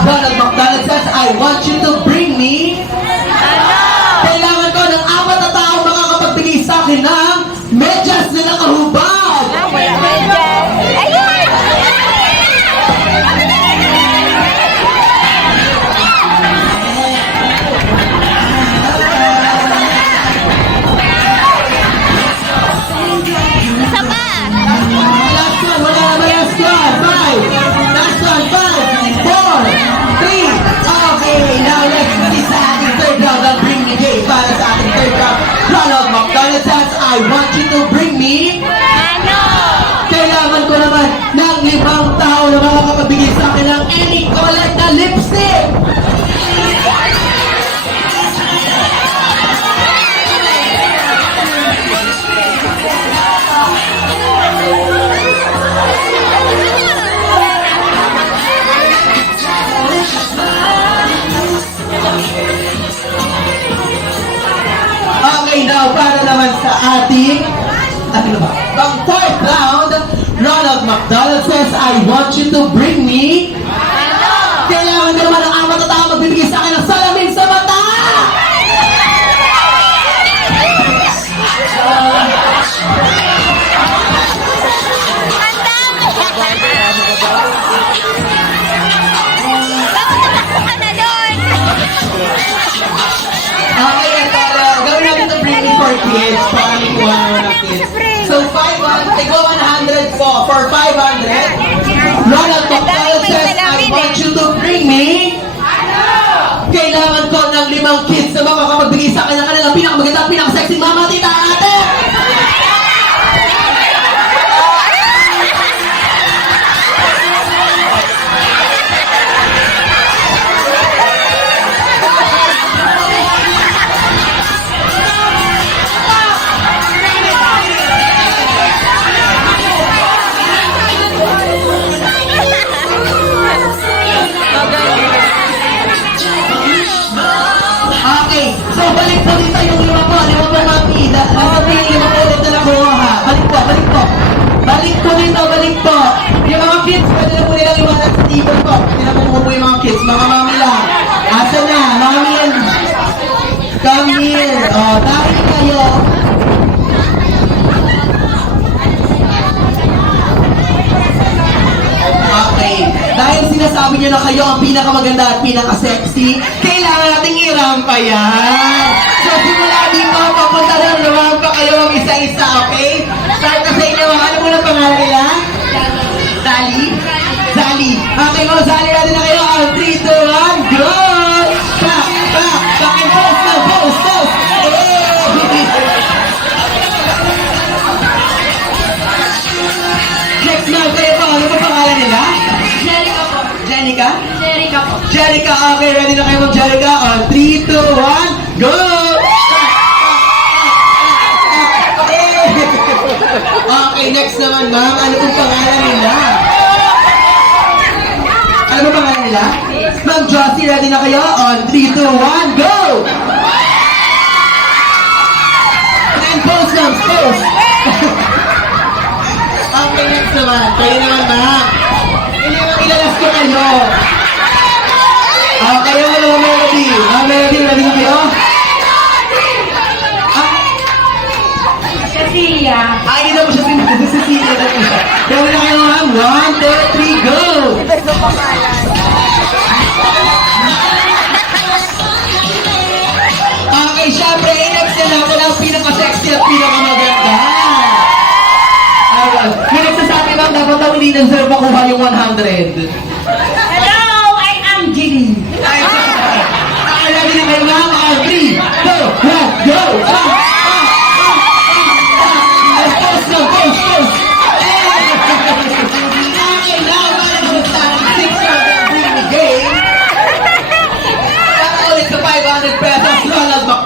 Ronald McDonald says, I want you to bring me. Kailangan ko ng 4 na tao makakapagbigay sa akin ng medyas na nakahubad. Last one, wala na last one. 5. Last one, 5, 4, 3. Okay, now let's see sa ating third round. Ang bring me game para sa ating third round. Ronald McDonald says, I want you to bring me. Kailangan ko naman ng 5 tao na makakapagbigay sa akin ng any color na lipstick. Okay, now para naman sa ating pang fourth round, Ronald McDonald says, I want you to bring me. Kailangan ko naman ng 4 na tao magbibigay sa akin ng salamin sa mata. Okay, gawin natin to bring me for kids para makuha naman ng kids. So 500, tigwa 100 po for 500. Ronald McDonald says, I want you to bring me. Kailangan ko ng 5 kids na makakapagbigay sa akin ng kanilang pinakamaganda, pinakasexy mama, tita, ate. Okay, so balik po dito yung 5 po mami. Dapat yung 5 po ulit na nakuha ha. Balik po. Balik po dito. Yung mga kids, pwede na po nilang iwanan sa table po. Pwede na po yung mga kids, mga mami lang. Asa na, mami yan. Come here. O, dahil kayo. Okay, dahil sinasabi niyo na kayo ang pinakamaganda at pinaka-sexy, kailangan nating i-rampa yan. So simula dito, papunta na rampa kayo ang isa-isa, okay? Start na sa inyo, ano mo na pangalan nila? Zali? Okay, mga Zali natin na kayo. 3, 2, 1, go! Back and post! Next na kayo po, ano pa pangalan nila? Jerica, okay, ready na kayo mag Jerica? On 3, 2, 1, go! Okay, next naman, ma'am. Ano pong pangalan nila? Ano pong pangalan nila? Ma'am Josie, ready na kayo? On 3, 2, 1, go! And pose. Okay, next naman. Kayo naman, ma'am. Ilalas ko kayo. Kayo na naman, Melody. Melody, ready na kayo? Cecilia. Hindi na po siya pinagod. Cecilia na po siya. Ready na kayo, ma'am? 1, 2, 3, go! Okay, syempre, next na natin ang pinaka-sexy at pinaka-maganda. Yung nagsasabi lang, dapat daw hindi deserve makuha yung 100.